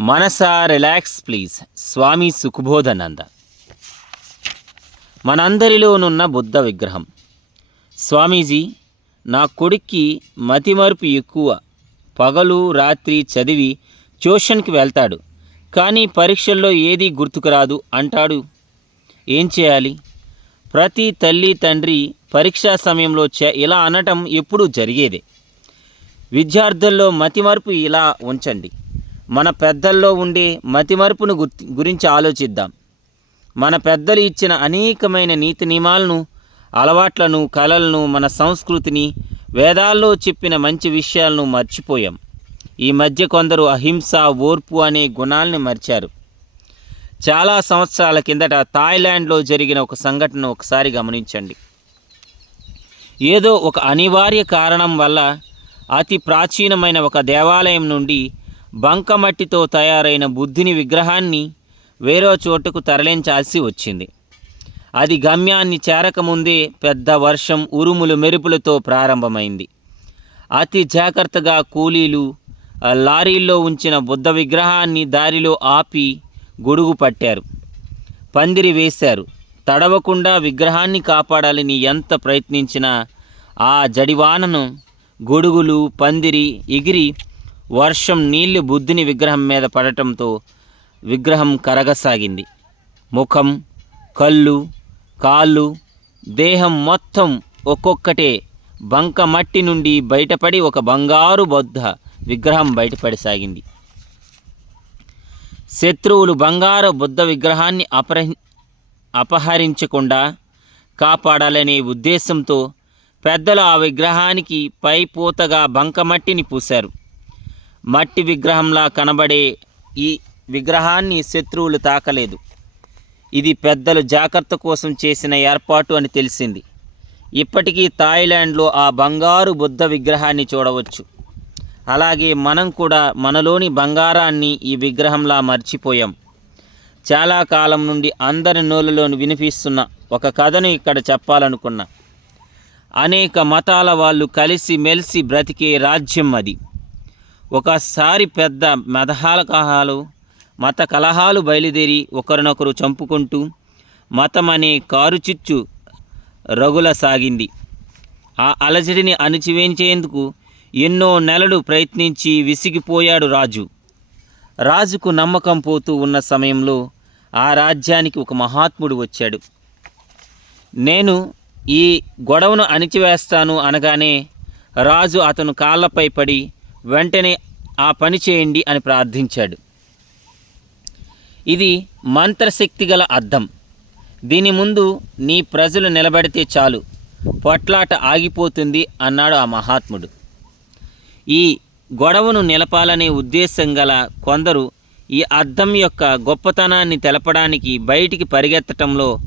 Manasa relax please Swami Sukhabodhananda. మనందరిలోనున్న బుద్ధ విగ్రహం. స్వామీజీ నా కొడుక్కి మతిమరుపు ఎక్కువ. పగలు రాత్రి చదివి ట్యూషన్కి వెళ్తాడు. కానీ పరీక్షల్లో ఏదీ గుర్తుకురాదు అంటాడు. ఏం చేయాలి? ప్రతి తల్లి తండ్రి పరీక్షా సమయంలో చే ఇలా అనటం ఎప్పుడూ జరిగేదే. విద్యార్థుల్లో మతిమరుపు ఇలా ఉంచండి. మన పెద్దల్లో ఉండే మతిమరుపును గురించి ఆలోచిద్దాం. మన పెద్దలు ఇచ్చిన అనేకమైన నీతి నియమాలను అలవాట్లను కళలను మన సంస్కృతిని వేదాల్లో చెప్పిన మంచి విషయాలను మర్చిపోయాం. ఈ మధ్య కొందరు అహింస ఓర్పు అనే గుణాలని మర్చారు. చాలా సంవత్సరాల కిందట థాయిలాండ్లో జరిగిన ఒక సంఘటన ఒకసారి గమనించండి. ఏదో ఒక అనివార్య కారణం వల్ల అతి ప్రాచీనమైన ఒక దేవాలయం నుండి బంకమట్టితో తయారైన బుద్ధిని విగ్రహాన్ని వేరే చోటుకు తరలించాల్సి వచ్చింది. అది గమ్యాన్ని చేరకముందే పెద్ద వర్షం ఉరుములు మెరుపులతో ప్రారంభమైంది. అతి జాగ్రత్తగా కూలీలు లారీల్లో ఉంచిన బుద్ధ విగ్రహాన్ని దారిలో ఆపి గొడుగు పట్టారు. పందిరి వేశారు. తడవకుండా విగ్రహాన్ని కాపాడాలని ఎంత ప్రయత్నించినా ఆ జడివానను గొడుగులు పందిరి ఎగిరి వర్షం నీళ్ళు బుద్ధుని విగ్రహం మీద పడటంతో విగ్రహం కరగసాగింది. ముఖం కళ్ళు కాళ్ళు దేహం మొత్తం ఒక్కొక్కటే. బంక మట్టి నుండి బయటపడి ఒక బంగారు బొద్ధ విగ్రహం బయటపడసాగింది. శత్రువులు బంగారు బుద్ధ విగ్రహాన్ని అపహ అపహరించకుండా కాపాడాలనే ఉద్దేశంతో పెద్దలు ఆ విగ్రహానికి పై పూతగా బంకమట్టిని పూశారు. మట్టి విగ్రహంలా కనబడే ఈ విగ్రహాన్ని శత్రువులు తాకలేదు. ఇది పెద్దలు జాగ్రత్త కోసం చేసిన ఏర్పాటు అని తెలిసింది. ఇప్పటికీ థాయిలాండ్లో ఆ బంగారు బుద్ధ విగ్రహాన్ని చూడవచ్చు. అలాగే మనం కూడా మనలోని బంగారాన్ని ఈ విగ్రహంలా మర్చిపోయాం. చాలా కాలం నుండి అందరి నోళ్ళలోని వినిపిస్తున్న ఒక కథను ఇక్కడ చెప్పాలనుకున్నా. అనేక మతాల వాళ్ళు కలిసి మెలిసి బ్రతికే రాజ్యం అది. ఒకసారి పెద్ద మతహాల కహాలు మత కలహాలు బయలుదేరి ఒకరినొకరు చంపుకుంటూ మతం అనే కారు రగుల సాగింది. ఆ అలజడిని అణిచివేయించేందుకు ఎన్నో నెలలు ప్రయత్నించి విసిగిపోయాడు రాజు. రాజుకు నమ్మకం పోతూ ఉన్న సమయంలో ఆ రాజ్యానికి ఒక మహాత్ముడు వచ్చాడు. నేను ఈ గొడవను అణిచివేస్తాను అనగానే రాజు అతను కాళ్ళపై పడి వెంటనే ఆ పని చేయండి అని ప్రార్థించాడు. ఇది మంత్రశక్తి గల అర్థం. దీని ముందు నీ ప్రజలు నిలబడితే చాలు పొట్లాట ఆగిపోతుంది అన్నాడు ఆ మహాత్ముడు. ఈ గొడవను నిలపాలనే ఉద్దేశం గల కొందరు ఈ అద్దం యొక్క గొప్పతనాన్ని తెలపడానికి బయటికి పరిగెత్తటంలో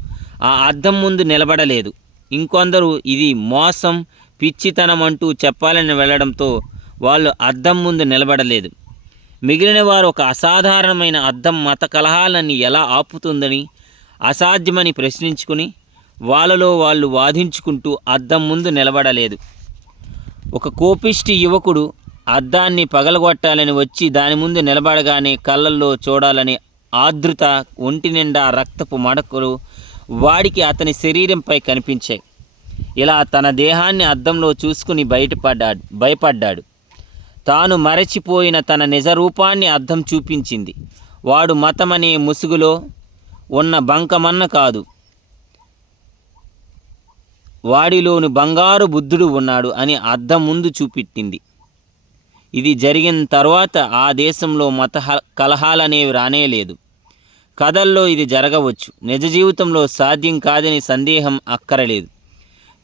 ఆ అద్దం ముందు నిలబడలేదు. ఇంకొందరు ఇది మోసం పిచ్చితనం అంటూ చెప్పాలని వెళ్ళడంతో వాళ్ళు అద్దం ముందు నిలబడలేదు. మిగిలిన వారు ఒక అసాధారణమైన అద్దం మత కలహాలని ఎలా ఆపుతుందని అసాధ్యమని ప్రశ్నించుకుని వాళ్ళలో వాళ్ళు వాదించుకుంటూ అద్దం ముందు నిలబడలేదు. ఒక కోపిష్టి యువకుడు అద్దాన్ని పగలగొట్టాలని వచ్చి దాని ముందు నిలబడగానే కళ్ళల్లో చూడాలని ఆదృత ఒంటి నిండా రక్తపు మడకలు వాడికి అతని శరీరంపై కనిపించాయి. ఇలా తన దేహాన్ని అద్దంలో చూసుకుని బయటపడ్డాడు భయపడ్డాడు. తాను మరచిపోయిన తన నిజ రూపాన్ని చూపించింది. వాడు మతమనే ముసుగులో ఉన్న బంకమన్న కాదు. వాడిలోని బంగారు బుద్ధుడు ఉన్నాడు అని అర్థం ముందు చూపెట్టింది. ఇది జరిగిన తర్వాత ఆ దేశంలో మత కలహాలనేవి రానేలేదు. కథల్లో ఇది జరగవచ్చు. నిజ జీవితంలో సాధ్యం కాదని సందేహం అక్కరలేదు.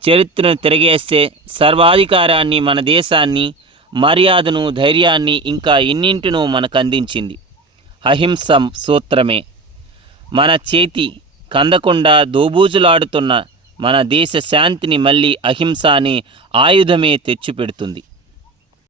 చరిత్రను తిరగేస్తే సర్వాధికారాన్ని మన దేశాన్ని మర్యాదను ధైర్యాన్ని ఇంకా ఎన్నింటినో మనకు అందించింది అహింస సూత్రమే. మన చేతి కందకుండా దోబూజులాడుతున్న మన దేశ శాంతిని మళ్ళీ అహింస అనే ఆయుధమే తెచ్చిపెడుతుంది.